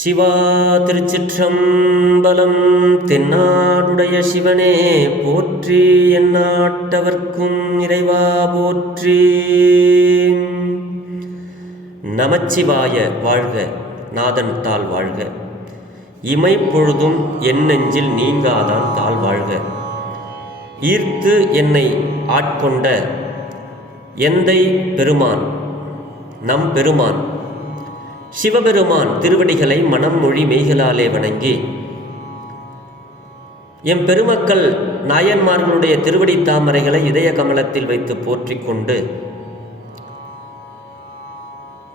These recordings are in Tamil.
சிவா திருச்சிற்றம்பலம் தென்னாடுடைய சிவனே போற்றி எந்நாட்டவர்க்கும் இறைவா போற்றி. நமச்சிவாய வாழ்க நாதன் தாள் வாழ்க. இமைப்பொழுதும் என் நெஞ்சில் நீங்காதான் தாள் வாழ்க. ஈர்த்து என்னை ஆட்கொண்ட எந்தை பெருமான் நம் பெருமான் சிவபெருமான் திருவடிகளை மனம் மொழி மெய்களாலே வணங்கி எம் பெருமக்கள் நாயன்மார்களுடைய திருவடி தாமரைகளை இதய கமலத்தில் வைத்து போற்றிக் கொண்டு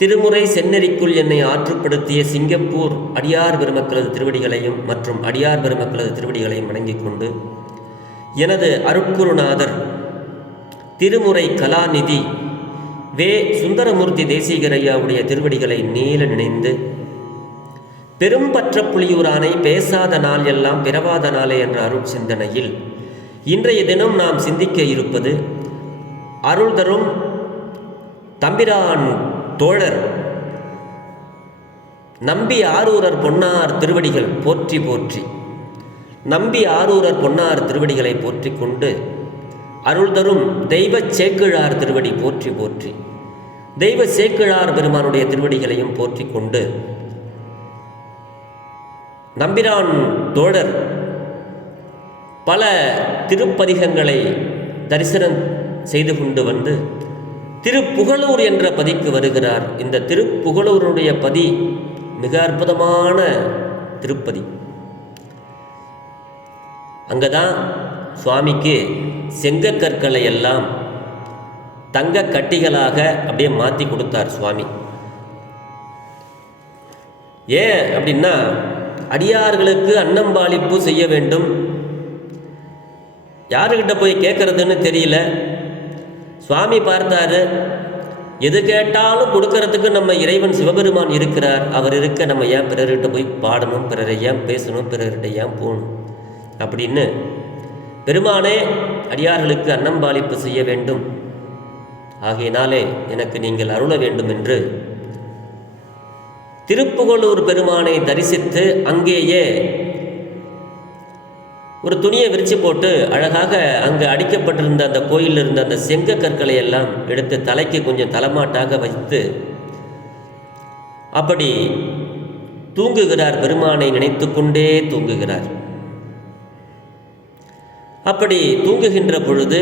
திருமுறை செந்நெறிக்குள் என்னை ஆற்றுப்படுத்திய சிங்கப்பூர் அடியார் பெருமக்களது திருவடிகளையும் மற்றும் அடியார் பெருமக்களது திருவடிகளையும் வணங்கிக் கொண்டு எனது அருட்குருநாதர் திருமுறை கலாநிதி வே சுந்தரமூர்த்தி தேசிகரையாவுடைய திருவடிகளை நீல நினைந்து பெரும்பற்ற புலியூரானை பேசாத நாள் எல்லாம் பிறவாத நாளே என்ற அருள் சிந்தனையில் இன்றைய தினம் நாம் சிந்திக்க இருப்பது அருள் தரும் தம்பிரான் தோழர் நம்பி ஆரூரர் பொன்னார் திருவடிகள் போற்றி போற்றி நம்பி ஆரூரர் பொன்னார் திருவடிகளை போற்றி கொண்டு அருள் தரும் தெய்வ சேக்கிழார் திருவடி போற்றி போற்றி. தெய்வ சேக்கிழார் பெருமானுடைய திருவடிகளையும் போற்றி கொண்டு நம்பிரான் தோழர் பல திருப்பதிகங்களை தரிசனம் செய்து கொண்டு வந்து திருப்புகழூர் என்ற பதிக்கு வருகிறார். இந்த திருப்புகழூருடைய பதி மிக அற்புதமான திருப்பதி. அங்கதான் சுவாமிக்கு செங்கக்கற்களை எல்லாம் தங்க கட்டிகளாக அப்படியே மாற்றி கொடுத்தார் சுவாமி. ஏன் அப்படின்னா அடியார்களுக்கு அன்னம்பாளிப்பு செய்ய வேண்டும். யாருக்கிட்ட போய் கேட்கறதுன்னு தெரியல. சுவாமி பார்த்தாரு எது கேட்டாலும் கொடுக்கறதுக்கு நம்ம இறைவன் சிவபெருமான் இருக்கிறார். அவர் இருக்க நம்ம ஏன் பிறர்கிட்ட போய் பாடணும் பிறரை ஏன் பேசணும் பிறர்கிட்ட ஏன் போகணும்? அப்படின்னு பெருமானே அடியார்களுக்கு அன்னம்பாலிப்பு செய்ய வேண்டும். ஆகையினாலே எனக்கு நீங்கள் அருள வேண்டும் என்று திருப்புகழூர் பெருமானை தரிசித்து அங்கேயே ஒரு துணியை விரிச்சு போட்டு அழகாக அங்கு அடிக்கப்பட்டிருந்த அந்த கோயிலில் இருந்த அந்த செங்க கற்களை எல்லாம் எடுத்து தலைக்கு கொஞ்சம் தலைமாட்டாக வைத்து அப்படி தூங்குகிறார் பெருமானை நினைத்து கொண்டே தூங்குகிறார். அப்படி தூங்குகின்ற பொழுது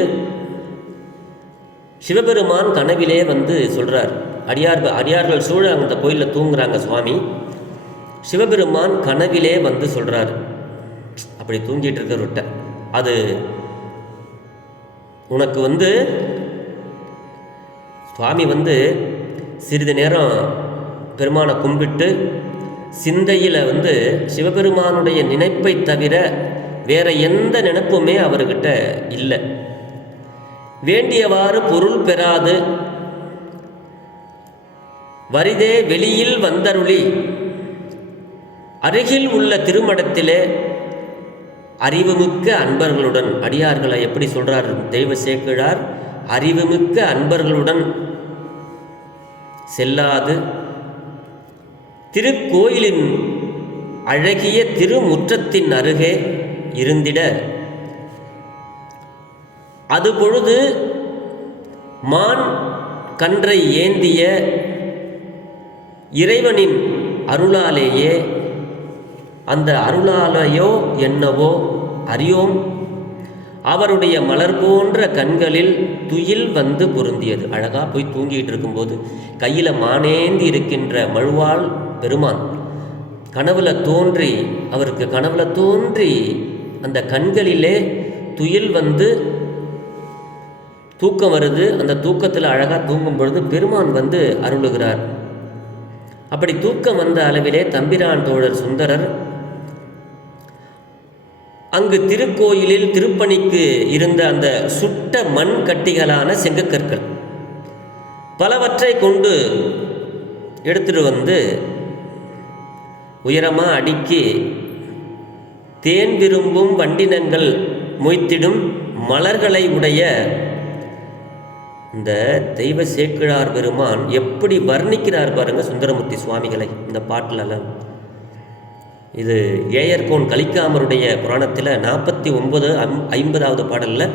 சிவபெருமான் கனவிலே வந்து சொல்கிறார் அடியார் அடியார்கள் சூழ அந்த கோயிலில் தூங்குறாங்க சுவாமி. சிவபெருமான் கனவிலே வந்து சொல்கிறார் அப்படி தூங்கிட்டு இருக்கிறவர்கிட்ட அது உனக்கு வந்து சுவாமி வந்து சிறிது நேரம் பெருமானை கும்பிட்டு சிந்தையில் வந்து சிவபெருமானுடைய நினைப்பை தவிர வேற எந்த நினப்புமே அவர்கிட்ட இல்லை. வேண்டியவாறு பொருள் பெறாது. வரிதே வெளியில் வந்தருளி. அருகில் உள்ள திருமடத்திலே அறிவுமிக்க அன்பர்களுடன் அடியார்களை எப்படி சொல்றார்? தெய்வ சேக்கிழார் அறிவுமிக்க அன்பர்களுடன் செல்லாது. திருக்கோயிலின் அழகிய திருமுற்றத்தின் அருகே இருந்திட. அது பொழுது மான் கன்றை ஏந்திய இறைவனின் அருளாலேயே அந்த அருளாலையோ என்னவோ அறியோம். அவருடைய மலர் போன்ற கண்களில் துயில் வந்து பொருந்தியது. அழகாக போய் தூங்கிட்டு இருக்கும்போது கையில் மானேந்தி இருக்கின்ற மழுவாள் பெருமான். கனவுல தோன்றி அவருக்கு கனவுல தோன்றி அந்த கண்களிலே துயில் வந்து தூக்கம் வருது. அந்த தூக்கத்தில் அழகாக தூங்கும் பொழுது பெருமான் வந்து அருளுகிறார். அப்படி தூக்கம் வந்த அளவிலே தம்பிரான் தோழர் சுந்தரர் அங்கு திருக்கோயிலில் திருப்பணிக்கு இருந்த அந்த சுட்ட மண் கட்டிகளான செங்கக்கற்கள் பலவற்றை கொண்டு எடுத்துட்டு வந்து உயரமாக அடுக்கி தேன் விரும்பும் வண்டினங்கள் மொய்த்திடும் மலர்களை உடைய இந்த தெய்வ சேக்கிழார் பெருமான் எப்படி வர்ணிக்கிறார் பாருங்க சுந்தரமூர்த்தி சுவாமிகளை இந்த பாட்டிலெல்லாம். இது ஏயர்கோன் கலிக்காமருடைய புராணத்தில் நாற்பத்தி ஒன்பது அம் ஐம்பதாவது பாடலில்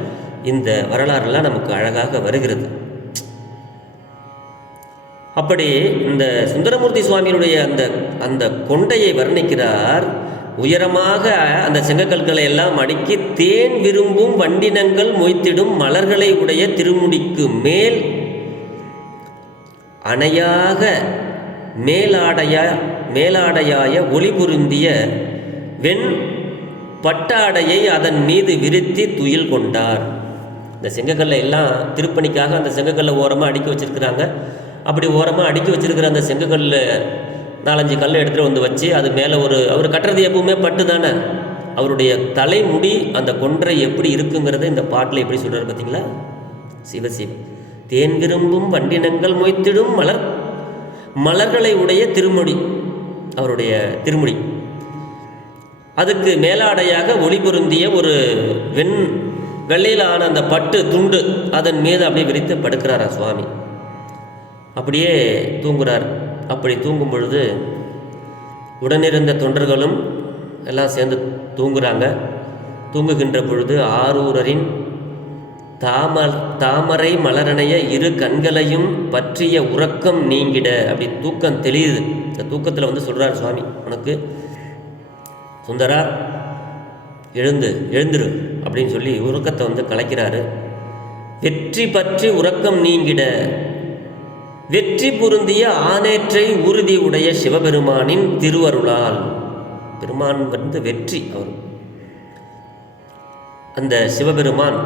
இந்த வரலாறுலாம் நமக்கு அழகாக வருகிறது. அப்படி இந்த சுந்தரமூர்த்தி சுவாமியினுடைய அந்த அந்த கொண்டையை வர்ணிக்கிறார். உயரமாக அந்த செங்கக்கற்களை எல்லாம் அடுக்கி தேன் விரும்பும் வண்டினங்கள் மொய்த்திடும் மலர்களை உடைய திருமுடிக்கு மேல் அணையாக மேலாடைய மேலாடையாய ஒளி பொருந்திய வெண் பட்டாடையை அதன் மீது விரித்தி துயில் கொண்டார். இந்த செங்கக்கல்லை எல்லாம் திருப்பணிக்காக அந்த செங்கக்கல்லை ஓரமாக அடுக்கி வச்சிருக்கிறாங்க. அப்படி ஓரமாக அடுக்கி வச்சிருக்கிற அந்த செங்கக்கல்லை நாலஞ்சு கல்லை எடுத்துகிட்டு வந்து வச்சு அது மேலே ஒரு அவர் கட்டுறது எப்பவுமே பட்டு தானே? அவருடைய தலைமுடி அந்த கொன்றை எப்படி இருக்குங்கிறத இந்த பாட்டில் எப்படி சொல்கிறார் பார்த்தீங்களா சிவசிவ். தேன் விரும்பும் வண்டினங்கள் மொய்த்திடும் மலர் மலர்களை உடைய திருமுடி அவருடைய திருமுடி. அதுக்கு மேலாடையாக ஒளி பொருந்திய ஒரு வெண் வெள்ளையில் ஆன அந்த பட்டு துண்டு அதன் மீது அப்படியே விரித்து படுக்கிறாரா சுவாமி. அப்படியே தூங்குறார். அப்படி தூங்கும் பொழுது உடனிருந்த தொண்டர்களும் எல்லாம் சேர்ந்து தூங்குறாங்க. தூங்குகின்ற பொழுது ஆரூரரின் தாம தாமரை மலரணைய இரு கண்களையும் பற்றிய உறக்கம் நீங்கிட. அப்படி தூக்கம் தெளியுது. இந்த தூக்கத்தில் வந்து சொல்கிறார் சுவாமி உனக்கு சுந்தரா எழுந்து எழுந்துரு அப்படின்னு சொல்லி உறக்கத்தை வந்து கலைக்கிறாரு. வெற்றி பற்றி உறக்கம் நீங்கிட. வெற்றி பொருந்திய ஆனேற்றை உறுதி உடைய சிவபெருமானின் திருவருளால். பெருமான் வந்து வெற்றி அவர். அந்த சிவபெருமான்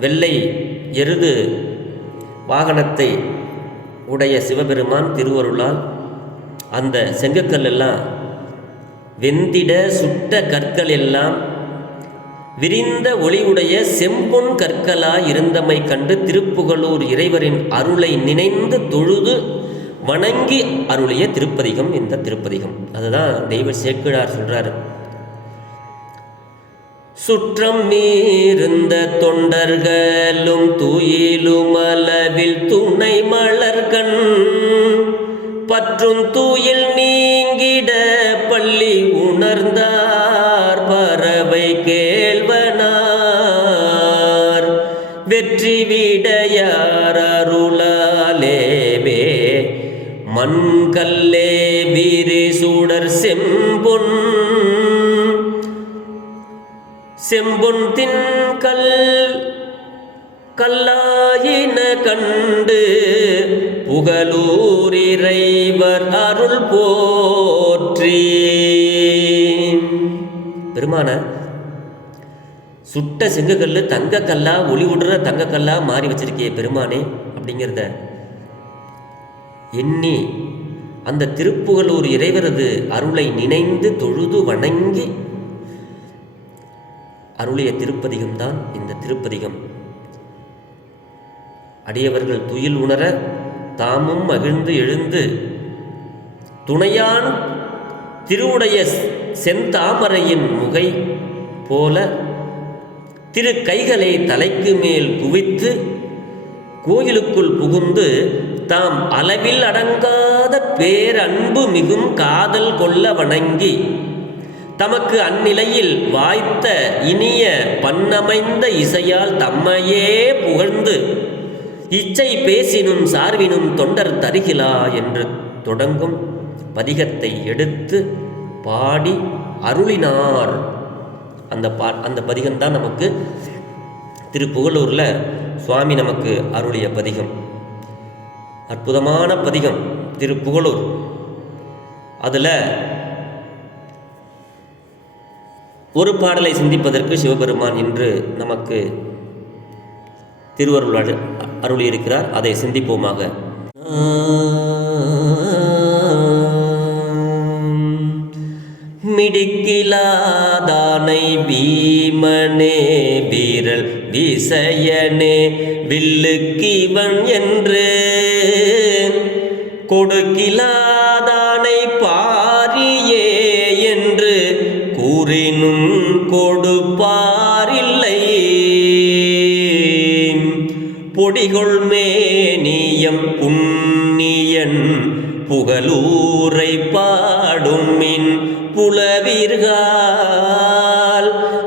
வெள்ளை எருது வாகனத்தை உடைய சிவபெருமான் திருவருளால் அந்த செங்கக்கல் எல்லாம் வெந்திட சுட்ட கற்கள் எல்லாம் விரிந்த ஒளிவுடைய செம்பொன் கற்களாய் இருந்தமை கண்டு திருப்புகலூர் இறைவரின் அருளை நினைந்து தொழுது வணங்கி அருளிய திருப்பதிகம் இந்த திருப்பதிகம். அதுதான் தெய்வ சேக்கிழார் சொல்றாரு. சுற்றம் மீறிந்த தொண்டர்களும் தூயிலும் அளவில் துணை மலர்கண் பற்றும் தூயில் நீ செம்பொன் தின்கல் கல்லாயின கண்டு புகழூர் இறைவர் அருள் போற்றி. பெருமான சுட்ட செங்கக்கல்லு தங்கக்கல்லா ஒளி விடுற தங்கக்கல்லா மாறி வச்சிருக்கே பெருமானே அப்படிங்கிறத எண்ணி அந்த திருப்புகழூர் இறைவரது அருளை நினைந்து தொழுது வணங்கி அருளிய திருப்பதிகம்தான் இந்த திருப்பதிகம். அடியவர்கள் துயில் உணர தாமும் மகிழ்ந்து எழுந்து துணையான் திருவுடைய செந்தாமரையின் முகை போல திரு கைகளை தலைக்கு மேல் குவித்து கோயிலுக்குள் புகுந்து தாம் அளவில் அடங்காத பேரன்பு மிகும் காதல் கொள்ள வணங்கி தமக்கு அந்நிலையில் வாய்த்த இனிய பண்ணமைந்த இசையால் தம்மையே புகழ்ந்து இச்சை பேசினும் சார்வினும் தொண்டர் தருகிலா என்று தொடங்கும் பதிகத்தை எடுத்து பாடி அருளினார். அந்த பா அந்த பதிகம்தான் நமக்கு திருப்புகலூரில் சுவாமி நமக்கு அருளிய பதிகம். அற்புதமான பதிகம் திருப்புகலூர் அதில் ஒரு பாடலை சிந்திப்பதற்கு சிவபெருமான் இன்று நமக்கு திருவருள் அருளியிருக்கிறார். அதை சிந்திப்போமாக. மிடுக்கிலாதானை பீமனே வீரல் விசயனே வில்லுக்கிவன் என்று கொடுக்கிலா கொடுப்பாரில்லை பொடிகொள் மேனியம் புண்ணியன். புகலூரை பாடும் மின் புலவீர்கள்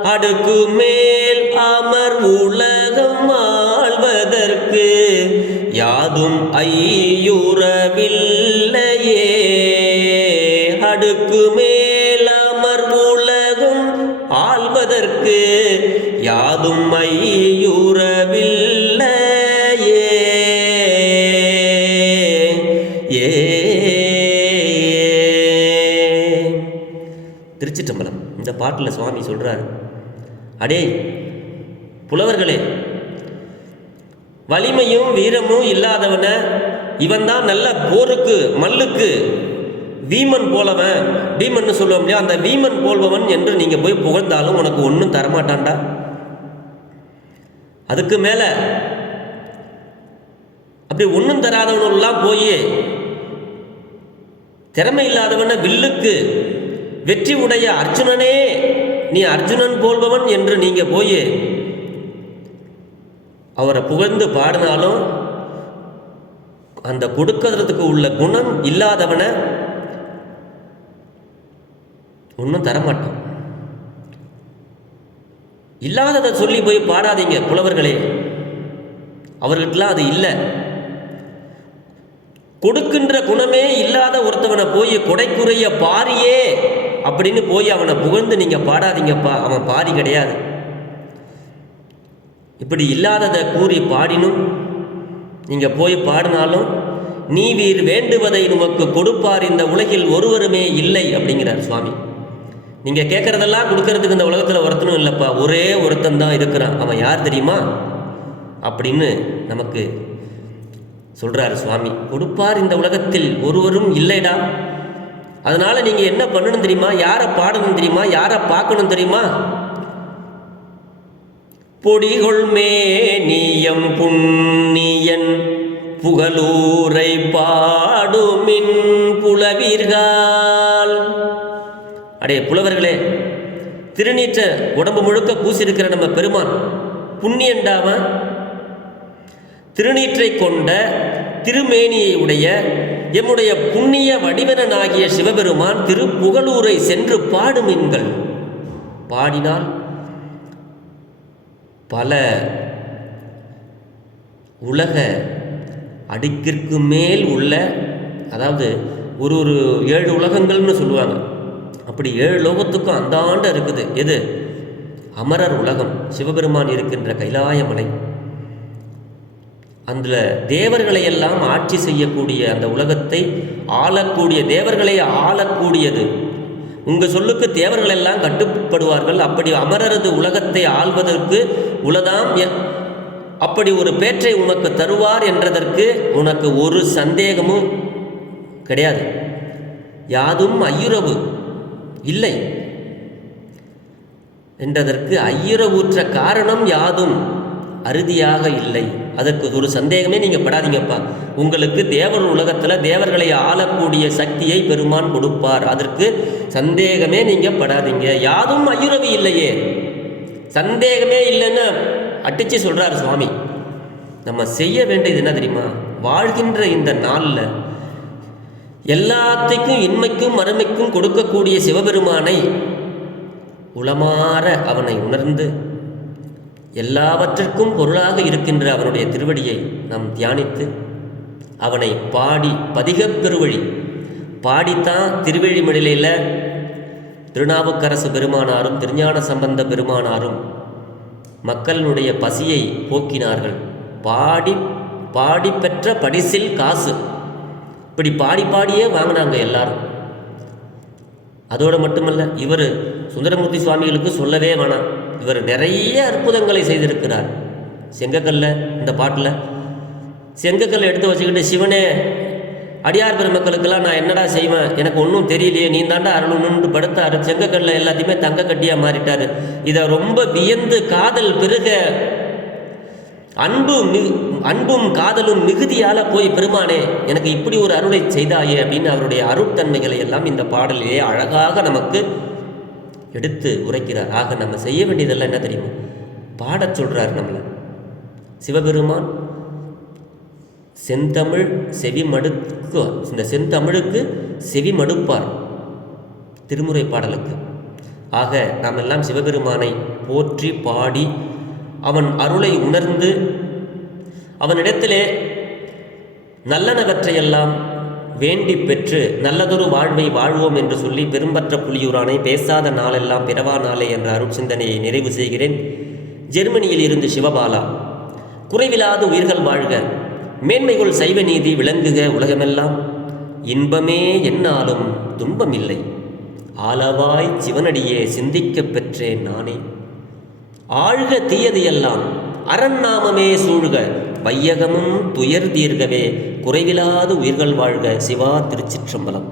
அடுக்கு மேல் அமர் உலகம் ஆழ்வதற்கு யாதும் ஐயூர யாதும் மையுறவில்லையே. ஏ. திருச்சிட்டம்பலம் இந்த பாட்டில் சுவாமி சொல்கிறார் அடே புலவர்களே வலிமையும் வீரமும் இல்லாதவன இவன் தான் நல்ல போருக்கு மல்லுக்கு வீமன் போலவன் பீமன் சொல்லுவோம் இல்லையா? அந்த வீமன் போல்பவன் என்று நீங்கள் போய் புகழ்ந்தாலும் உனக்கு ஒன்றும் தரமாட்டான்டா. அதுக்கு மேலே அப்படி ஒன்றும் தராதவனெல்லாம் போய் திறமை இல்லாதவன வில்லுக்கு வெற்றி உடைய அர்ஜுனனே நீ அர்ஜுனன் போல்பவன் என்று நீங்கள் போய் அவரை புகழ்ந்து பாடினாலும் அந்த கொடுக்கறதுக்கு உள்ள குணம் இல்லாதவனை ஒன்றும் தரமாட்டான். இல்லாததை சொல்லி போய் பாடாதீங்க புலவர்களே. அவர்களுக்கெல்லாம் அது இல்லை. கொடுக்கின்ற குணமே இல்லாத ஒருத்தவனை போய் கொடைக்குறைய பாரியே அப்படின்னு போய் அவனை புகழ்ந்து நீங்கள் பாடாதீங்கப்பா. அவன் பாரி கிடையாது. இப்படி இல்லாததை கூறி பாடினும் நீங்கள் போய் பாடினாலும் நீ வீர் வேண்டுவதை உமக்கு கொடுப்பார் இந்த உலகில் ஒருவருமே இல்லை அப்படிங்கிறார் சுவாமி. நீங்கள் கேட்குறதெல்லாம் கொடுக்கறதுக்கு இந்த உலகத்தில் ஒருத்தனும் இல்லைப்பா. ஒரே ஒருத்தன் தான் இருக்கிறான். அவன் யார் தெரியுமா? அப்படின்னு நமக்கு சொல்கிறாரு சுவாமி. கொடுப்பார் இந்த உலகத்தில் ஒருவரும் இல்லைடா. அதனால் நீங்கள் என்ன பண்ணணும் தெரியுமா? யாரை பாடணும் தெரியுமா? யாரை பார்க்கணும் தெரியுமா? பொடிகொள் மேனியம் புண்ணியன் புகழூரை பாடுமின் புலவீர்கா. அடே புலவர்களே திருநீற்ற உடம்பு முழுக்க பூசியிருக்கிற நம்ம பெருமான் புண்ணியண்டாம? திருநீற்றை கொண்ட திருமேனியை உடைய எம்முடைய புண்ணிய வடிவனாகிய சிவபெருமான் திருப்புகலூரை சென்று பாடுமின்கள் பாடினால் பல உலக அடுக்கிற்கு மேல் உள்ள அதாவது ஒரு ஒரு ஏழு உலகங்கள்னு சொல்லுவாங்க. அப்படி ஏழு லோகத்துக்கும் அந்தாண்ட இருக்குது. எது? அமரர் உலகம். சிவபெருமான் இருக்கின்ற கைலாயமலை. அந்த தேவர்களை எல்லாம் ஆட்சி செய்யக்கூடிய அந்த உலகத்தை ஆளக்கூடிய தேவர்களை ஆளக்கூடியது. உங்கள் சொல்லுக்கு தேவர்கள் எல்லாம் கட்டுப்படுவார்கள். அப்படி அமரரது உலகத்தை ஆள்வதற்கு உலதாம் எ- அப்படி ஒரு பேற்றை உனக்கு தருவார் என்றதற்கு உனக்கு ஒரு சந்தேகமும் கிடையாது. யாதும் ஐயுறவு. இல்லை. என்றதற்கு ஐயுறவுற்ற காரணம் யாதும்? அறுதியாக இல்லை. அதற்கு ஒரு சந்தேகமே நீங்கள் படாதீங்கப்பா. உங்களுக்கு தேவர் உலகத்தில் தேவர்களை ஆளக்கூடிய சக்தியை பெருமான் கொடுப்பார். அதற்கு சந்தேகமே நீங்கள் படாதீங்க. யாதும் ஐயுறவு இல்லையே. சந்தேகமே இல்லைன்னு அட்டிச்சு சொல்கிறார் சுவாமி. நம்ம செய்ய வேண்டியது என்ன தெரியுமா? வாழ்கின்ற இந்த நாளில் எல்லாத்துக்கும் இன்மைக்கும் மறுமைக்கும் கொடுக்கக்கூடிய சிவபெருமானை உளமாற அவனை உணர்ந்து எல்லாவற்றிற்கும் பொருளாக இருக்கின்ற அவனுடைய திருவடியை நாம் தியானித்து அவனை பாடி பதிகப் பெருவழி. பாடித்தான் திருவழிமழிலையில் திருநாவுக்கரசு பெருமானாரும் திருஞான சம்பந்த பெருமானாரும் மக்களுடைய பசியை போக்கினார்கள். பாடி பாடி பெற்ற படிசில் காசு. இப்படி பாடி பாடியே வாங்கினாங்க எல்லாரும். அதோடு மட்டுமல்ல இவர் சுந்தரமூர்த்தி சுவாமிகளுக்கு சொல்லவே வேணாம். இவர் நிறைய அற்புதங்களை செய்திருக்கிறார். செங்கக்கல்ல இந்த பாட்டில். செங்கக்கல்லை எடுத்து வச்சுக்கிட்டு சிவனே அடியார் பெருமக்களுக்கெல்லாம் நான் என்னடா செய்வேன்? எனக்கு ஒன்றும் தெரியலையே. நீ தாண்டா அருளணும்னு படுத்தாரு. செங்கக்கல்ல எல்லாத்தையுமே தங்க கட்டியாக மாறிட்டார். இதை ரொம்ப வியந்து காதல் பெருக அன்பு மி- அன்பும் காதலும் மிகுதியால போய் பெருமானே எனக்கு இப்படி ஒரு அருளை செய்தாயே அப்படின்னு அவருடைய அருட்தன்மைகளை எல்லாம் இந்த பாடலிலே அழகாக நமக்கு எடுத்து உரைக்கிறார். ஆக நம்ம செய்ய வேண்டியதெல்லாம் என்ன தெரியுமா? பாடச் சொல்றார் நம்மளை. சிவபெருமான் செந்தமிழ் செவி மடுக்கு இந்த செந்தமிழுக்கு செவி மடுப்பார் திருமுறை பாடலுக்கு. ஆக நாம் எல்லாம் சிவபெருமானை போற்றி பாடி அவன் அருளை உணர்ந்து அவனிடத்திலே நல்லனவற்றையெல்லாம் வேண்டி பெற்று நல்லதொரு வாழ்வை வாழ்வோம் என்று சொல்லி பெரும்பற்ற புலியூரானை பேசாத நாளெல்லாம் பிறவா நாளே என்ற அருட்சிந்தனையை நிறைவு செய்கிறேன். ஜெர்மனியில் இருந்து சிவபாலா. குறைவிலாத உயிர்கள் வாழ்க. மேன்மைகள் சைவ நீதி விளங்குக உலகமெல்லாம். இன்பமே என்னாலும் துன்பமில்லை. ஆளவாய் சிவனடியே சிந்திக்கப் பெற்றேன் நானே. ஆழ்க தீயதையெல்லாம். அரண் அரண்நாமமே சூழ்க. வையகமும் துயர் தீர்கவே குறைவிலாது உயிர்கள் வாழ்க சிவா திருச்சிற்றம்பலம்.